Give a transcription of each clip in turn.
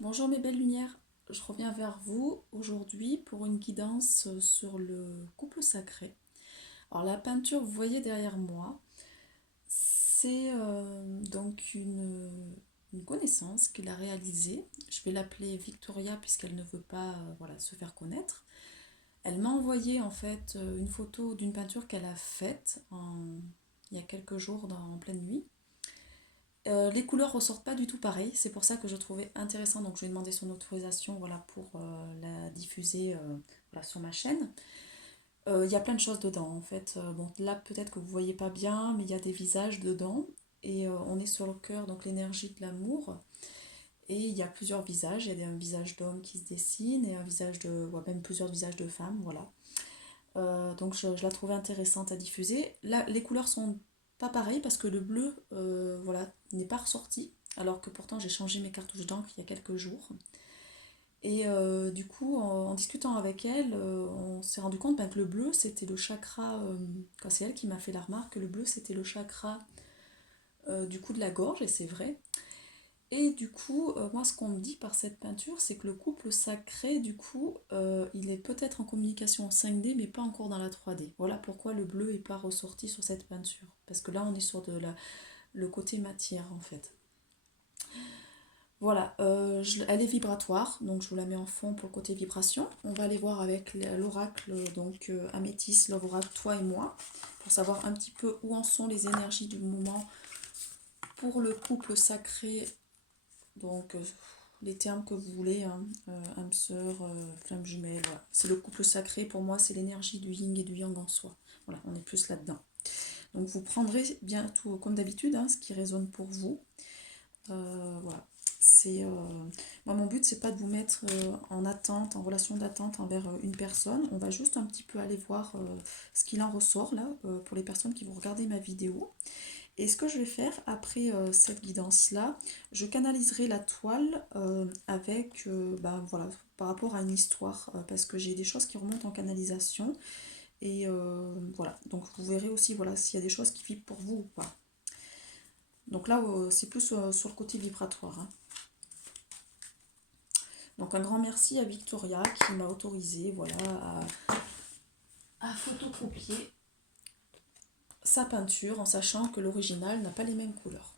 Bonjour mes belles lumières, je reviens vers vous aujourd'hui pour une guidance sur le couple sacré. Alors la peinture, vous voyez derrière moi, c'est donc une connaissance qu'il a réalisée. Je vais l'appeler Victoria puisqu'elle ne veut pas voilà, se faire connaître. Elle m'a envoyé en fait une photo d'une peinture qu'elle a faite il y a quelques jours en pleine nuit. Les couleurs ressortent pas du tout pareil, c'est pour ça que je trouvais intéressant, donc je lui ai demandé son autorisation voilà, pour la diffuser voilà, sur ma chaîne. Il y a plein de choses dedans en fait. Bon, là peut-être que vous voyez pas bien, mais il y a des visages dedans et on est sur le cœur, donc l'énergie de l'amour. Et il y a plusieurs visages, il y a un visage d'homme qui se dessine et un visage de, ouais, même plusieurs visages de femmes, voilà. Donc je la trouvais intéressante à diffuser. Là, les couleurs sont pas pareilles parce que le bleu voilà, n'est pas ressorti, alors que pourtant j'ai changé mes cartouches d'encre il y a quelques jours. Et du coup, en discutant avec elle, on s'est rendu compte ben, que le bleu c'était le chakra, quand c'est elle qui m'a fait la remarque, que le bleu c'était le chakra du coup de la gorge, et c'est vrai. Et du coup, moi, ce qu'on me dit par cette peinture, c'est que le couple sacré, du coup, il est peut-être en communication en 5D, mais pas encore dans la 3D. Voilà pourquoi le bleu n'est pas ressorti sur cette peinture. Parce que là, on est sur le côté matière, en fait. Voilà, elle est vibratoire, donc je vous la mets en fond pour le côté vibration. On va aller voir avec l'oracle, donc Améthyste, l'oracle, toi et moi, pour savoir un petit peu où en sont les énergies du moment pour le couple sacré. Donc, les termes que vous voulez, hein, âme sœur, flamme jumelle, voilà. C'est le couple sacré, pour moi, c'est l'énergie du yin et du yang en soi. Voilà, on est plus là-dedans. Donc, vous prendrez bien tout, comme d'habitude, hein, ce qui résonne pour vous. Voilà. C'est, moi, mon but, c'est pas de vous mettre en attente, en relation d'attente envers une personne. On va juste un petit peu aller voir ce qu'il en ressort, là, pour les personnes qui vont regarder ma vidéo. Et ce que je vais faire après cette guidance-là, je canaliserai la toile avec, bah, voilà, par rapport à une histoire, parce que j'ai des choses qui remontent en canalisation. Et voilà, donc vous verrez aussi voilà, s'il y a des choses qui vibrent pour vous ou pas. Donc là, c'est plus sur le côté vibratoire, hein. Donc un grand merci à Victoria qui m'a autorisé voilà, à photocopier sa peinture en sachant que l'original n'a pas les mêmes couleurs.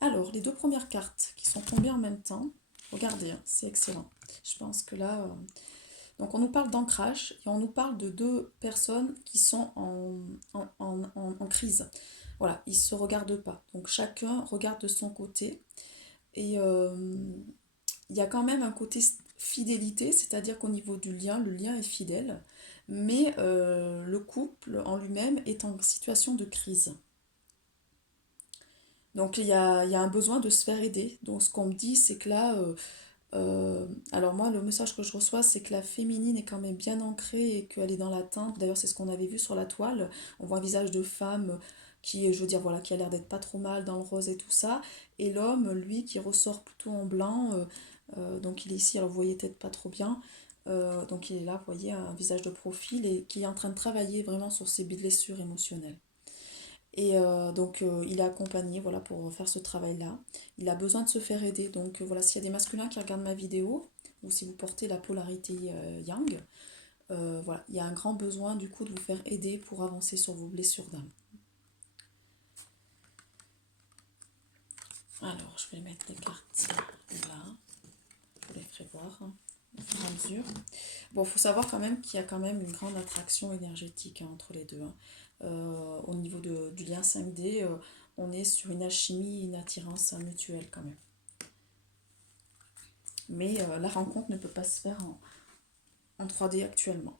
Alors, les deux premières cartes qui sont tombées en même temps, regardez, hein, c'est excellent. Je pense que là, donc on nous parle d'ancrage et on nous parle de deux personnes qui sont en crise. Voilà, ils ne se regardent pas. Donc chacun regarde de son côté. Et il y a quand même un côté fidélité, c'est-à-dire qu'au niveau du lien, le lien est fidèle. Mais le couple en lui-même est en situation de crise. Donc il y a un besoin de se faire aider. Donc ce qu'on me dit, c'est que là, alors moi, le message que je reçois, c'est que la féminine est quand même bien ancrée et qu'elle est dans l'attente. D'ailleurs, c'est ce qu'on avait vu sur la toile. On voit un visage de femme qui, je veux dire, voilà, qui a l'air d'être pas trop mal dans le rose et tout ça. Et l'homme, lui, qui ressort plutôt en blanc. Donc il est ici, alors vous voyez peut-être pas trop bien. Donc il est là, vous voyez, un visage de profil et qui est en train de travailler vraiment sur ses blessures émotionnelles. Et donc il est accompagné voilà, pour faire ce travail-là. Il a besoin de se faire aider. Donc voilà, s'il y a des masculins qui regardent ma vidéo, ou si vous portez la polarité yang, voilà, il y a un grand besoin du coup de vous faire aider pour avancer sur vos blessures d'âme. Alors, je vais mettre les cartes là, je vous les ferai voir hein, au fur et à mesure. Bon, il faut savoir quand même qu'il y a quand même une grande attraction énergétique hein, entre les deux, hein. Au niveau du lien 5D, on est sur une alchimie, une attirance mutuelle quand même. Mais la rencontre ne peut pas se faire en 3D actuellement.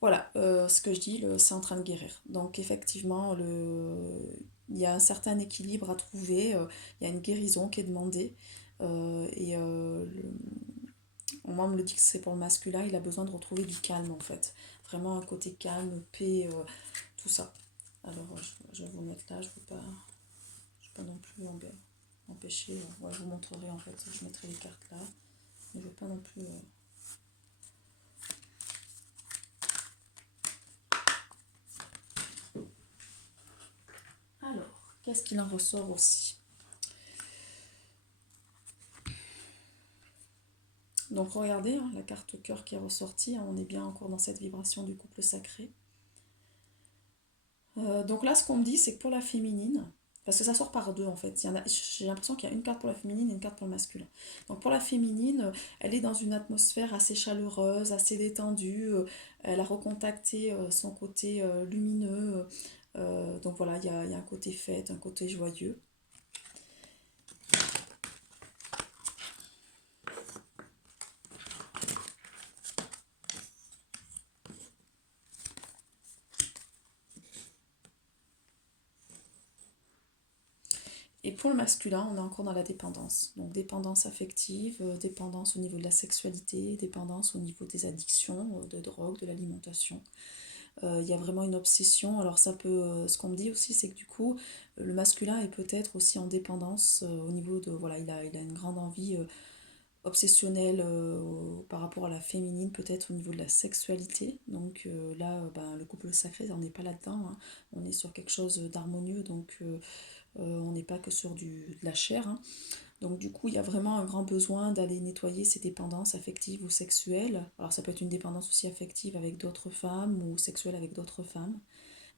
Voilà, ce que je dis, c'est en train de guérir. Donc effectivement, il y a un certain équilibre à trouver, il y a une guérison qui est demandée. Et moi, on me le dit que c'est pour le masculin, il a besoin de retrouver du calme en fait. Vraiment un côté calme, paix, tout ça. Alors je vais vous mettre là, je ne vais pas non plus empêcher, ouais, je vous montrerai en fait, je mettrai les cartes là, mais je ne vais pas non plus... Alors, qu'est-ce qu'il en ressort aussi? Donc regardez, hein, la carte cœur qui est ressortie, hein, on est bien encore dans cette vibration du couple sacré. Donc là, ce qu'on me dit, c'est que pour la féminine, parce que ça sort par deux en fait, j'ai l'impression qu'il y a une carte pour la féminine et une carte pour le masculin. Donc pour la féminine, elle est dans une atmosphère assez chaleureuse, assez détendue, elle a recontacté son côté lumineux, donc voilà, il y a un côté fête, un côté joyeux. Et pour le masculin, on est encore dans la dépendance. Donc dépendance affective, dépendance au niveau de la sexualité, dépendance au niveau des addictions, de drogue, de l'alimentation. Il y a vraiment une obsession. Alors ça peut, ce qu'on me dit aussi, c'est que du coup, le masculin est peut-être aussi en dépendance au niveau de, voilà, il a une grande envie obsessionnelle par rapport à la féminine, peut-être au niveau de la sexualité. Donc là, ben, le couple sacré, on n'est pas là-dedans, hein. On est sur quelque chose d'harmonieux, donc on n'est pas que sur de la chair, hein. Donc du coup, il y a vraiment un grand besoin d'aller nettoyer ces dépendances affectives ou sexuelles. Alors ça peut être une dépendance aussi affective avec d'autres femmes ou sexuelle avec d'autres femmes.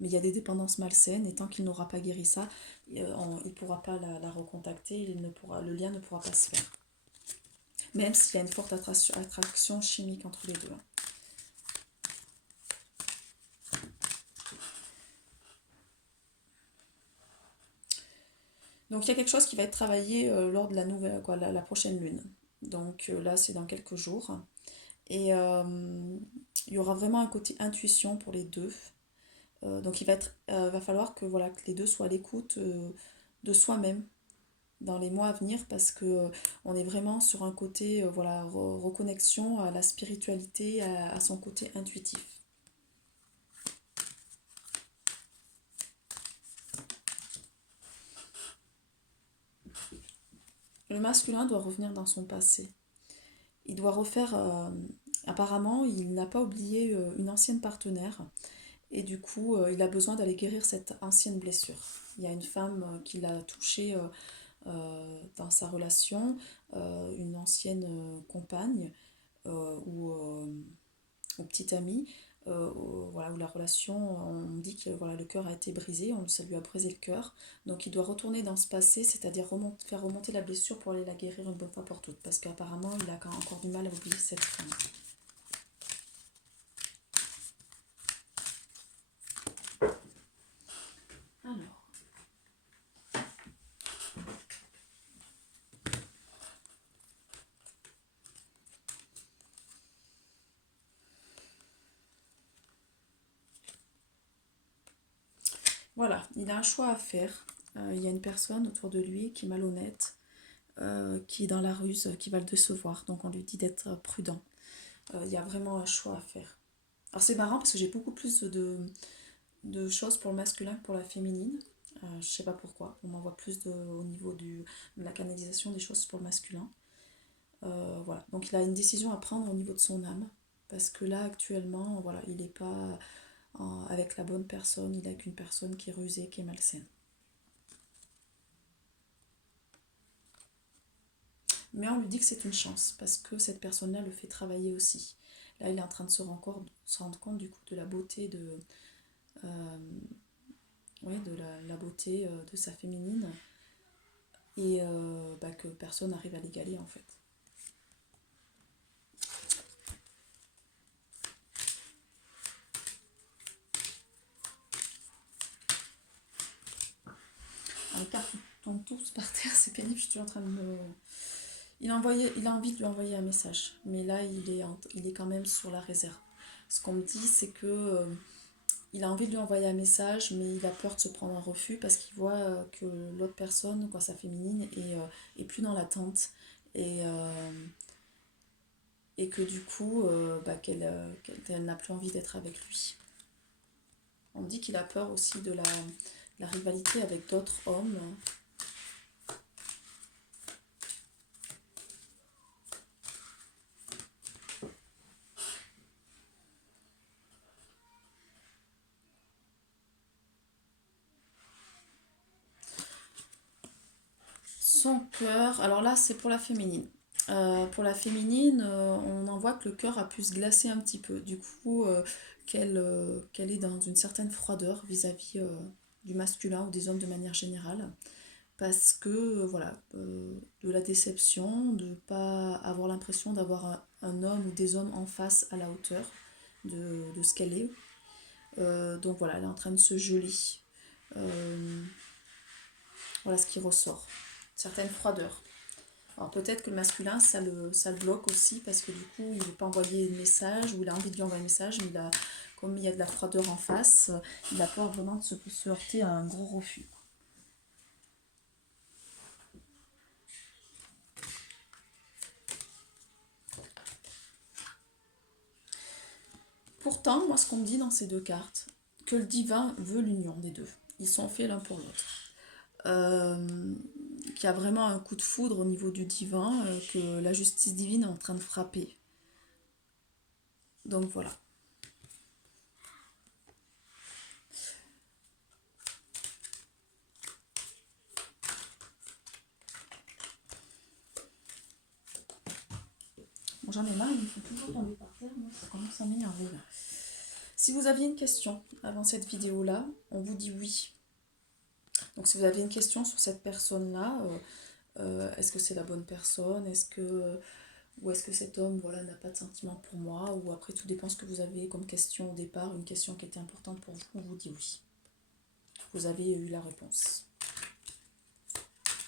Mais il y a des dépendances malsaines et tant qu'il n'aura pas guéri ça, il ne pourra pas la recontacter, le lien ne pourra pas se faire. Même s'il y a une forte attraction chimique entre les deux. Donc il y a quelque chose qui va être travaillé lors de la prochaine lune. Donc là, c'est dans quelques jours. Et il y aura vraiment un côté intuition pour les deux. Donc va falloir que, voilà, que les deux soient à l'écoute de soi-même dans les mois à venir parce que on est vraiment sur un côté voilà, reconnexion à la spiritualité, à son côté intuitif. Le masculin doit revenir dans son passé. Il doit refaire... apparemment, il n'a pas oublié une ancienne partenaire. Et du coup, il a besoin d'aller guérir cette ancienne blessure. Il y a une femme qui l'a touché dans sa relation, une ancienne compagne ou petite amie, voilà, où la relation, on dit que voilà, le cœur a été brisé, ça lui a brisé le cœur. Donc il doit retourner dans ce passé, c'est-à-dire faire remonter la blessure pour aller la guérir une bonne fois pour toutes. Parce qu'apparemment, il a encore du mal à oublier cette femme. Alors. Voilà, il a un choix à faire. Il y a une personne autour de lui qui est malhonnête, qui est dans la ruse, qui va le décevoir. Donc on lui dit d'être prudent. Il y a vraiment un choix à faire. Alors c'est marrant parce que j'ai beaucoup plus de choses pour le masculin que pour la féminine. Je sais pas pourquoi. On m'envoie plus au niveau de la canalisation des choses pour le masculin. Voilà. Donc il a une décision à prendre au niveau de son âme. Parce que là actuellement, voilà, il n'est pas avec la bonne personne, il n'a qu'une personne qui est rusée, qui est malsaine. Mais on lui dit que c'est une chance, parce que cette personne-là le fait travailler aussi. Là, il est en train de se rendre compte du coup de la beauté euh, de la beauté de sa féminine, et que personne n'arrive à l'égaler en fait. Les cartes tombent tous par terre, c'est pénible, je suis en train de me... Il a envie de lui envoyer un message, mais là il est quand même sur la réserve. Ce qu'on me dit, c'est que il a envie de lui envoyer un message, mais il a peur de se prendre un refus parce qu'il voit que l'autre personne, quoi, sa féminine, est plus dans l'attente et que du coup, qu'elle n'a plus envie d'être avec lui. On me dit qu'il a peur aussi de la rivalité avec d'autres hommes. Son cœur, alors là c'est pour la féminine. Pour la féminine, on en voit que le cœur a pu se glacer un petit peu. Du coup, qu'elle est dans une certaine froideur vis-à-vis du masculin ou des hommes de manière générale. Parce que, voilà, de la déception, de ne pas avoir l'impression d'avoir un homme ou des hommes en face à la hauteur de ce qu'elle est. Donc voilà, elle est en train de se geler. Euh, voilà ce qui ressort. Certaine froideur. Alors peut-être que le masculin, ça le bloque aussi parce que du coup, il ne veut pas envoyer de message ou il a envie de lui envoyer un message, mais comme il y a de la froideur en face, il a peur vraiment de se heurter à un gros refus. Pourtant, moi, ce qu'on me dit dans ces deux cartes, que le divin veut l'union des deux. Ils sont faits l'un pour l'autre. Qu'il y a vraiment un coup de foudre au niveau du divin, que la justice divine est en train de frapper. Donc voilà. Bon, j'en ai marre, il me fait toujours tomber par terre, moi, ça commence à m'énerver là. Si vous aviez une question avant cette vidéo-là, on vous dit oui. Donc si vous aviez une question sur cette personne-là, est-ce que c'est la bonne personne, ou est-ce que cet homme voilà, n'a pas de sentiment pour moi, ou après tout dépend ce que vous avez comme question au départ, une question qui était importante pour vous, on vous dit oui. Vous avez eu la réponse.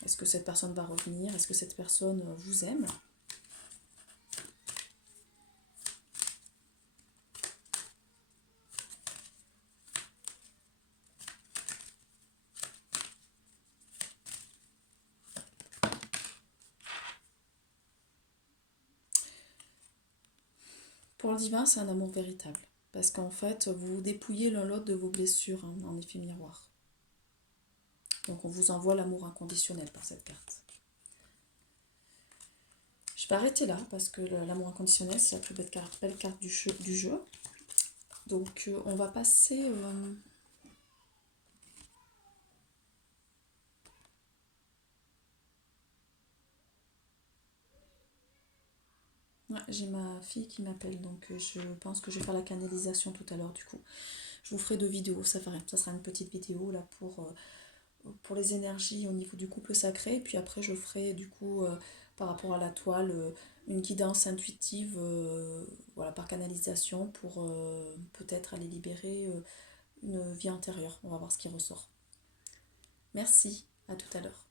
Est-ce que cette personne va revenir? Est-ce que cette personne vous aime? Pour le divin, c'est un amour véritable. Parce qu'en fait, vous vous dépouillez l'un l'autre de vos blessures, hein, en effet miroir. Donc on vous envoie l'amour inconditionnel par cette carte. Je vais arrêter là, parce que l'amour inconditionnel, c'est la plus belle carte du jeu. Donc on va passer... Ouais, j'ai ma fille qui m'appelle, donc je pense que je vais faire la canalisation tout à l'heure du coup. Je vous ferai 2 vidéos, ça sera une petite vidéo là pour les énergies au niveau du couple sacré. Et puis après je ferai du coup par rapport à la toile une guidance intuitive voilà, par canalisation pour peut-être aller libérer une vie antérieure. On va voir ce qui ressort. Merci, à tout à l'heure.